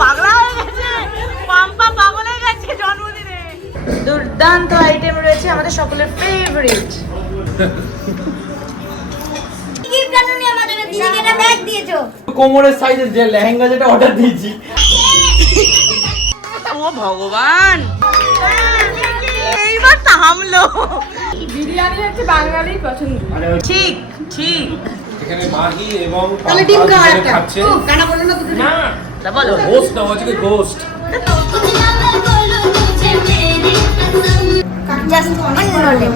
পাগলা হয়ে গেছে, পাম্পা পাগল হয়ে গেছে জন্মদিনে। দুর্দান্ত আইটেম রয়েছে আমাদের সকলের ফেভারিট। কোমরের সাইজের যে লেহেঙ্গা যেটা অর্ডার দিয়েছি। ও ভগবান, এইবার থামলো। বিরিয়ানি হচ্ছে বাঙালির পছন্দ। ঠিক ঠিক। এখানে মাহি এবং তাহলে ডিম খাওয়া একটা খাচ্ছে। কানা বলে না দুটো না বলো গোস্ট না, আজকে গোস্ট। জাস্ট অনলে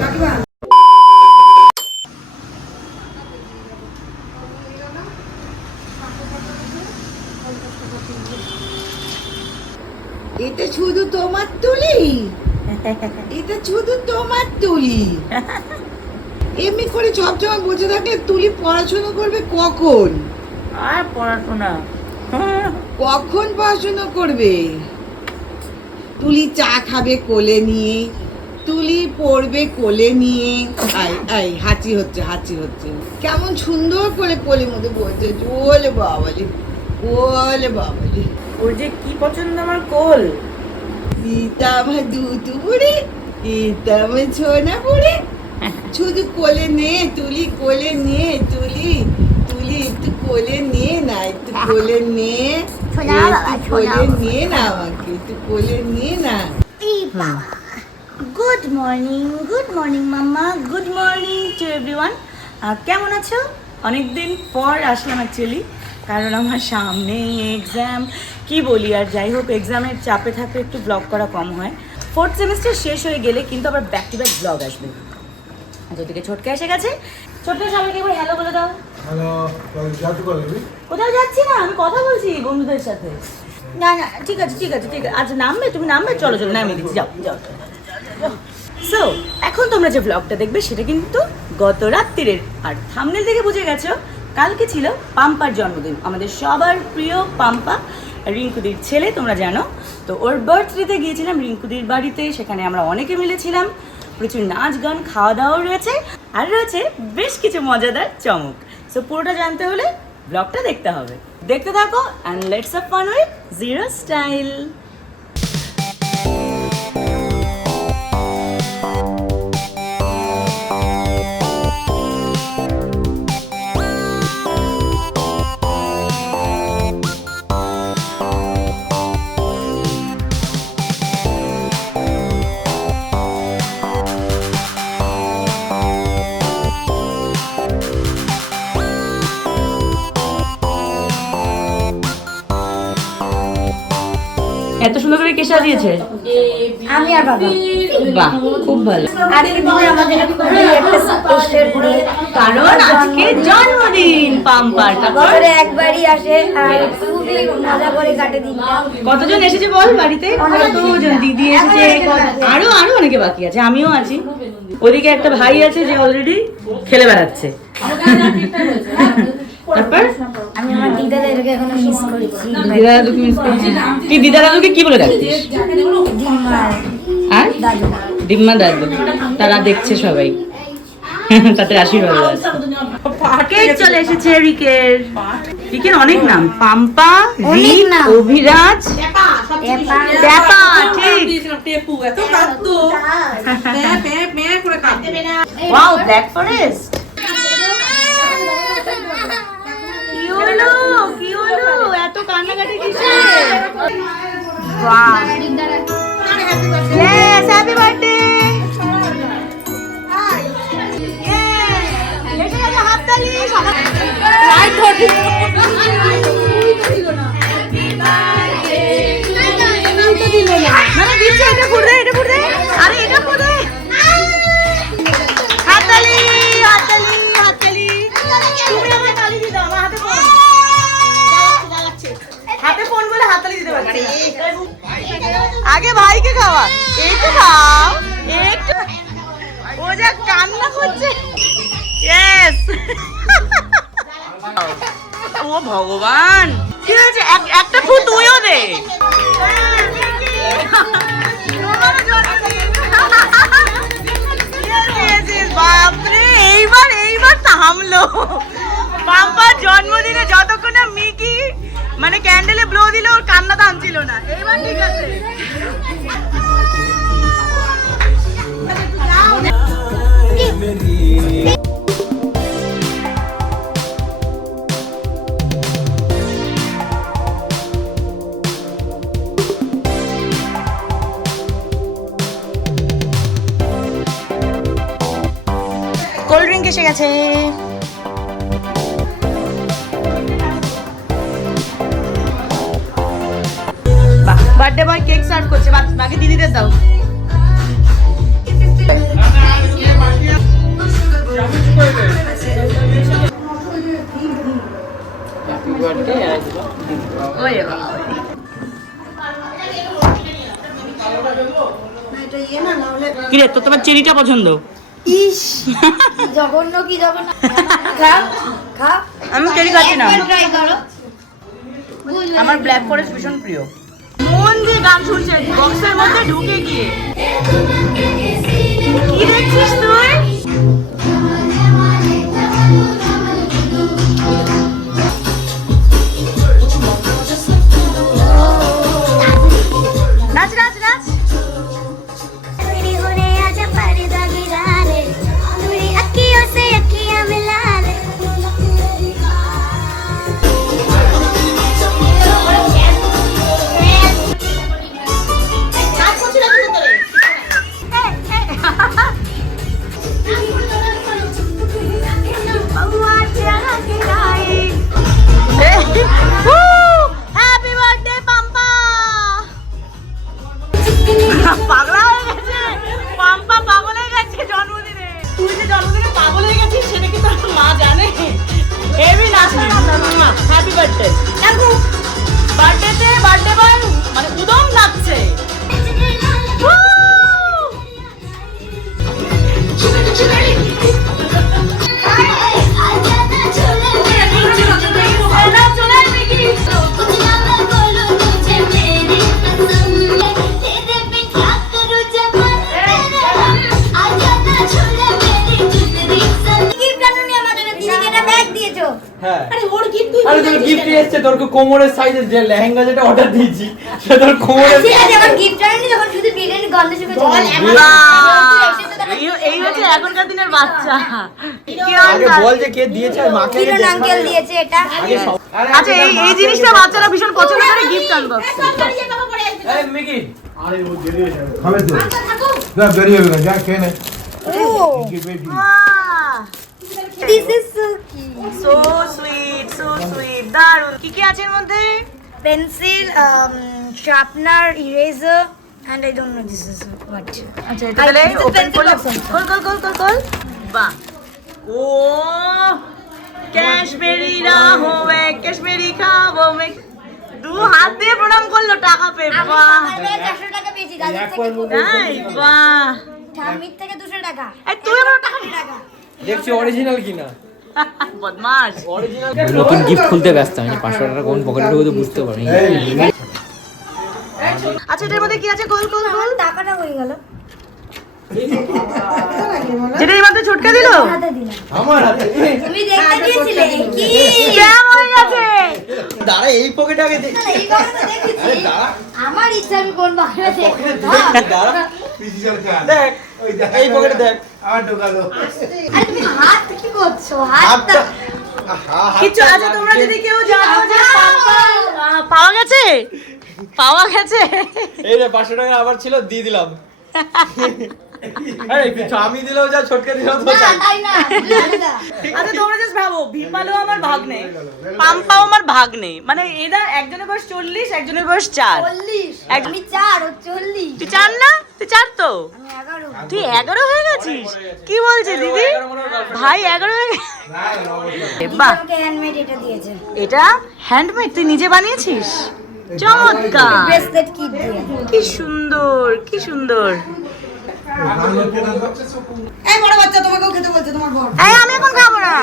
এটা শুধু তোমার তুলি, এটা শুধু তোমার তুলি। এমনি করে সবসময় বসে থাকলে তুলি পড়াশোনা করবে কখন? আর পড়াশোনা কখন পড়াশোনা করবে? তুলি চা খাবে কোলে নিয়ে, তুলি পড়বে কোলে নিয়ে। আই আই হাঁচি হচ্ছে, হাঁচি হচ্ছে। কেমন সুন্দর করে কোলের মধ্যে বলছে, ওলে বাবালি, ওলে বাবালি। ওর যে কি পছন্দ আমার কোল। এটা আমার দুধু বুড়ি, এটা আমার ছোনা বুড়ি। শুধু কোলে নে তুলি, কোলে নে তুলি, তুলি একটু কোলে নে না, একটু কোলে নে, একটু কোলে নে না, আমাকে একটু কোলে নে না। Good morning mamma, good morning to everyone. কেমন আছো? অনেকদিন পর আসলাম অ্যাকচুয়ালি, কারণ আমার সামনে এক্সাম। কি বলি আর, যাই হোক এক্সামের চাপে থাকলে একটু ব্লগ করা কম হয়। 4th সেমিস্টার শেষ হয়ে গেলে কিন্তু আবার ব্যাক টু ব্যাক ব্লগ আসবে। ওদিকে ছোটকা এসে গেছে। ছোটকা সবাইকে একবার হ্যালো বলে দাও। হ্যালো, যাচ্ছ কোথায়? কোথাও যাচ্ছি না, আমি কথা বলছি বন্ধুদের সাথে। না না ঠিক আছে ঠিক আছে ঠিক আছে। আচ্ছা নামবে, তুমি নামবে, চলো চলো নামিয়ে দিচ্ছি, যাও যাও। সো এখন তোমরা যে ব্লগটা দেখবে সেটা কিন্তু গত রাত্রিরের, আর থাম্বনেল দেখে বুঝে গেছো কালকে ছিল পাম্পার জন্মদিন। আমাদের সবার প্রিয় পাম্পা, রিঙ্কুদির ছেলে, তোমরা জানো তো। ওর বার্থডেতে গিয়েছিলাম রিঙ্কুদির বাড়িতে, সেখানে আমরা অনেকে মিলেছিলাম। প্রচুর নাচ গান, খাওয়া দাওয়াও রয়েছে, আর রয়েছে বেশ কিছু মজাদার চমক। সো পুরোটা জানতে হলে ব্লগটা দেখতে হবে। দেখতে থাকো and let's have fun with zero style. এত সুন্দর করে কে সাজিয়েছে? আমি আর বাবা। বাহ, খুব ভালো। আজকে দিনে আমাদের খুবই একটা স্পেশাল দিন, কারণ আজকে জন্মদিন পাম্পার। তারপর বছরে একবারই আসে আর খুবই মজা করে কাটে দিনটা। কতজন এসেছে বল বাড়িতে? কতজন দিদি এসেছে, আরো আরো অনেকে বাকি আছে, আমিও আছি। ওদিকে একটা ভাই আছে যে অলরেডি খেলে বেড়াচ্ছে। তারপর আমি আমার দিদা দাদুকে এখনো মিস করছি। দিদা দাদুকে মিস করছিস? তুই দিদা দাদুকে কি বলে ডাকছিস? দিম্মার আর দাদু। ডিম্মা দাদু, তারা দেখছে সবাই, তাদের আশীর্বাদ আছে। কেক চলে এসেছে রিকের। রিকের অনেক নাম, পাম্পা, অনেক রিক, নাম। অভিরাজ, ট্যাপা, ঠিক। Wow, black forest. কি হলো কি হলো, এত কান্নাকাটি কিসের? বাহ, ইয়েস, হ্যাপি বার্থডে। এসে গেছে হাততালি সবাই। রাইট ধরে মানে দিচ্ছে, এটা ফুটে, এটা ফুটে, আরে এটা ফুটে। হাততালি হাততালি হাততালি। তুমি আমার তালি দিয়ে দাও, আমার হাতে ফোন, হাতে ফোন বলে হাততালি দিতে পারছি না। আগে ভাইকে খাওয়া, একটু খাও একটু। ও যা কান্না করছে। ইয়েস। ও ভগবান, কি হয়েছে? একটা ফুট তুইও দে। বাপরে, এইবার থামলো। পাম্পার জন্মদিনে যতক্ষণ না মিকি মানে ক্যান্ডেলে ব্লো দিল ওর কান্না থামছিল না। এইবার ঠিক আছে। কোল্ড ড্রিঙ্ক এসে গেছে। বার্থডে বয় কেক সার্ভ করছে, বাকি দিদিদের দাও। কিরে তো তোমার চেরিটা পছন্দ? ইস জঘন্য কি জঘন্য। খাও খাও। আমি চেরি খাচ্ছি না, ট্রাই করো। আমার ব্ল্যাক ফরেস্ট ভীষণ প্রিয়। মন দিয়ে গান শুনছে বক্সের মধ্যে ঢুকে গিয়ে। কি দেখছিস তুই? নাচ নাচ নাচ। तेरी होने आजा पर्दा गिरा रे, तेरी अखियों से अखियां मिला रे। Happy birthday Pampa. পাগলা হয়ে গেছে পাম্পা, পাগল হয়ে গেছে জন্মদিনে। তুই যে জন্মদিনে পাগল হয়ে গেছিস সেটা কি তোর মা জানে? হেভি নাচতে হ্যাপি বার্থডে। বার্থডেতে বার্থডে বয় মানে উদম নাচছে। হ্যাঁ আরে ওর গিফট তুই আরে তোর গিফট এসেছে, তোর কোমরের সাইজের যে লেহেঙ্গা যেটা অর্ডার দিয়েছি সেটা তোর কোমরের যখন গিফট আনেনি তখন শুধু বিরিয়ানির গন্ধ শুকে চলে যায়। এই হচ্ছে এখনকার দিনের বাচ্চা। আগে বল যে কে দিয়েছে আর মাকে কিরণ আঙ্কেল দিয়েছে এটা। আগে সব আচ্ছা এই জিনিসটা বাচ্চারা ভীষণ পছন্দ করে, গিফট আনবক্স। এই মিকি আরে ও দেরি হয়ে যাবে খাবে তো না দেরি হবে না যা খেয়ে নে ও কি বেটি this is so cute. So sweet দারুন। কি কি আছে এর মধ্যে? Pencil, sharpener, eraser and I don't know this is what. আচ্ছা এটা তাহলে this is ওপেন pencil করলে box also. কল বাহ। ও ক্যাশবেরি রাহো মে ক্যাশবেরি খাবো মে। দু হাত দিয়ে প্রণাম করলো টাকা পেয়ে। আমি বাহ সকালবেলা 400 টাকা পেয়েছি দাদুর থেকে। তাই বাহ। ঠাম্মির থেকে 200 টাকা। এই তুই আমার টাকা টাকা। দেখছি অরিজিনাল কিনা। বদমাশ। অরিজিনাল নতুন গিফট খুলতে ব্যস্ত আমি 500 টাকা কোন পকেটে ঢুকে তো বুঝতে পারি। আচ্ছা এটার মধ্যে কি আছে? গোল টাকাটা হয়ে গেল। যেটা এই মাত্র ছোটকা দিল। হাতে দিলাম। আমার হাতে তুমি দেখতে দিয়েছিলে কি? স্ক্যাম হয়ে গেছে। দাঁড়া এই পকেটে আগে দেখ। এই কথা দেখেছি। আরে দাঁড়া আমার ইচ্ছা আমি কোন বাহিরে দেখব। দাঁড়া ফিজিক্যাল খেলা দেখ ওই দেখ এই পকেটে দেখ। আর ঢোকালো আরে তুমি হাত কি করছো? হাতটা হাতটা কিছু আচ্ছা তোমরা যদি কেউ জানো যে পাওয়া গেছে এই রে 500 টাকা আবার ছিল দিয়ে দিলাম। আরে কিছু আমি দিলেও যা ছটকে দিলাম তো না তাই। তাই না। না। আচ্ছা তোমরা জাস্ট ভাবো ভিপালো আমার ভাগ্নে, পাম্পাও আমার ভাগ্নে, মানে এরা একজনের বয়স 40 একজনের বয়স 4। 40 এক- আমি 4 ও 40 তুই 4 না? তুই 4 তো? আমি 11 তুই 11 হয়ে গেছিস? কি বলছিস দিদি? ভাই 11 হয়ে গেছে? বাহ আমাকে হ্যান্ডমেড এটা দিয়েছে। এটা হ্যান্ডমেড, তুই নিজে বানিয়েছিস? চমৎকার, ব্রেসলেট কি দিয়ে। কি সুন্দর কি সুন্দর। এই বড় বাচ্চা তোমাকেও খেতে বলছে তোমার বড়। এই আমি এখন খাবো না।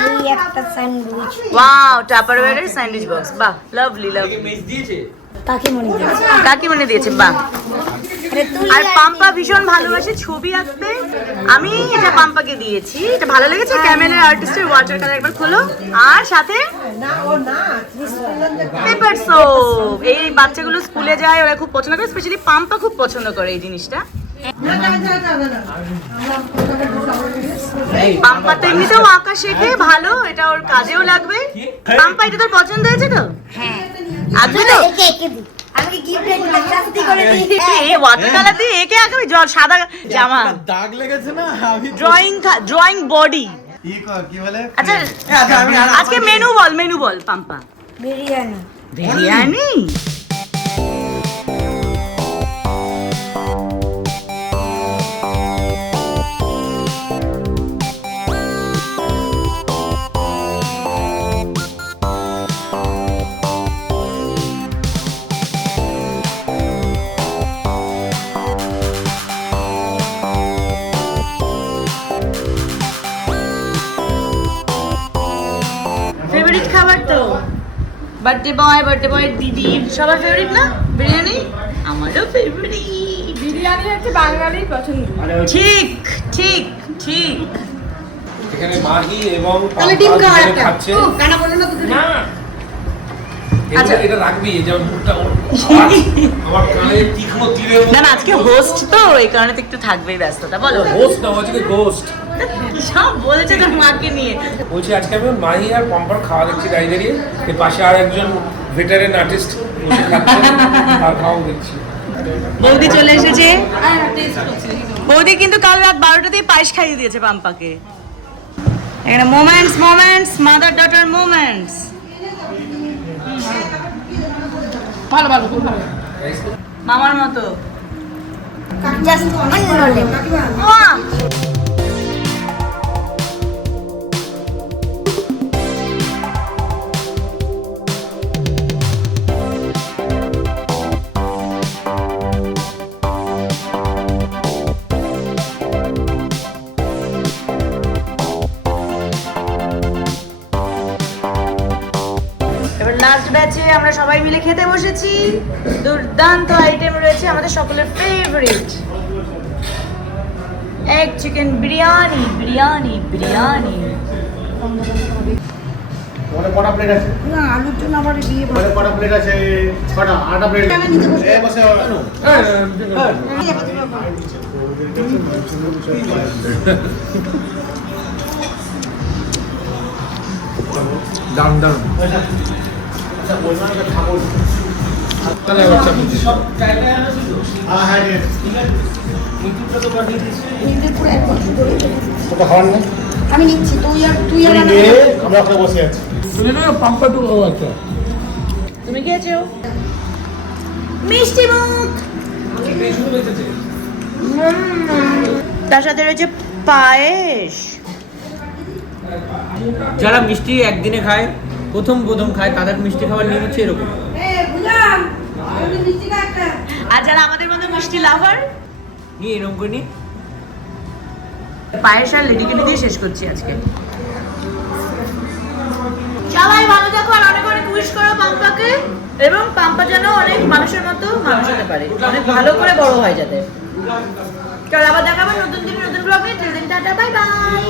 এই একটা স্যান্ডউইচ ওয়াও টাপারওয়্যারের স্যান্ডউইচ বক্স, বাহ লাভলি লাভলি। মেজ দিয়েছে কাকিমণি দিয়েছে। কাকিমণি দিয়েছে, বাহ আর পাম্পা ভীষণ ভালোবাসে ছবি আঁকতে। আমি এটা পাম্পাকে দিয়েছি, এটা ভালো লেগেছে। ক্যামেলের আর্টিস্টের ওয়াটার কালার একবার খোলো। আর সাথে পেপার সোপ। এই বাচ্চাগুলো স্কুলে যায়, ওরা খুব পছন্দ করে, স্পেশালি পাম্পা খুব পছন্দ করে এই জিনিসটা। পাম্পা তো এমনিতেও আঁকা শেখে ভালো, এটা ওর কাজেও লাগবে। পাম্পা এটা তোর পছন্দ হয়েছে তো? হ্যাঁ আঁকবে তো? আমাকে গিফট শাস্তি করে দিই। এই ওয়াটার কালার দিয়ে একে আঁকবে? জল সাদা জামা, দাগ লেগেছে না আমি ড্রয়িং বডি। কি বলে আচ্ছা আজকে মেনু বল পাম্পা। বিরিয়ানি। বিরিয়ানি? ফেভারিট খাবার তো বার্থডে বয় দিদি সবার ফেভারিট না বিরিয়ানি? আমারও ফেভারিট বিরিয়ানি হচ্ছে বাঙালির পছন্দ। ঠিক ঠিক ঠিক। এখানে মাহি এবং তাহলে ডিম খাওয়ার একটা খাচ্ছে কানা বলে না দুটো না আচ্ছা। এটা রাখবি যেমন মুখটা আমার কানে তীক্ষ্ণ তীরের না না আজকে হোস্ট তো এই কারণে তো একটু থাকবেই ব্যস্ততা। বলো হোস্ট না হচ্ছে গোস্ট। সব বলেছে তোর মাকে নিয়ে। বলছি আজকে আমি মাহি আর পম্পার খাওয়া দেখছি দাঁড়িয়ে এর পাশে আর একজন ভেটারেন আর্টিস্ট বসে খাচ্ছে আর খাওয়া দেখছি। বৌদি চলে এসেছে। বৌদি কিন্তু কাল রাত 12টাতেই পায়েস খাইয়ে দিয়েছে পাম্পাকে। এখানে মোমেন্টস মাদার ডটার মোমেন্টস। ভালো ভালো খুব ভালো। মামার মতো। জাস্ট অন্যরকম। ওয়া! এবার লাস্ট ব্যাচে আমরা সবাই মিলে খেতে বসেছি। দুর্দান্ত আইটেম রয়েছে আমাদের সকলের ফেভারিট এগ চিকেন বিরিয়ানি। তোমাদের কটা প্লেট আছে? না আলুর জন্য আবার দিয়ে তোমাদের কটা প্লেট আছে? কটা? 8টা প্লেট। এই বসে দারুণ দারুণ। তাহলে আবার চামচ দিস। হ্যাঁ ওটা খাওয়ার না আমি নিচ্ছি তুই আর আমরা ওখানে বসে আছি। পাম্পা তো আচ্ছা তুমি খেয়েছো? মিষ্টি মুখ। তার সাথে রয়েছে পায়েস। যারা মিষ্টি একদিনে খায়, প্রথম খায়, তাদের মিষ্টি খাবার নিয়ম হচ্ছে এরকম। আর যারা আমাদের মতো মিষ্টি লাভার নিয়ে এরকম করে নিয়ে পায়েস আর লেডিকেলি দিয়ে শেষ করছি আজকে। সবাই ভালো থাকো আর অনেক অনেক উইশ করো পাম্পাকে, এবং পাম্পা যেন অনেক মানুষের মতো মানুষ হতে পারে, অনেক ভালো করে বড় হয় যাতে। চল আবার দেখাবো নতুন দিন নতুন ব্লগে। Till then tata bye by.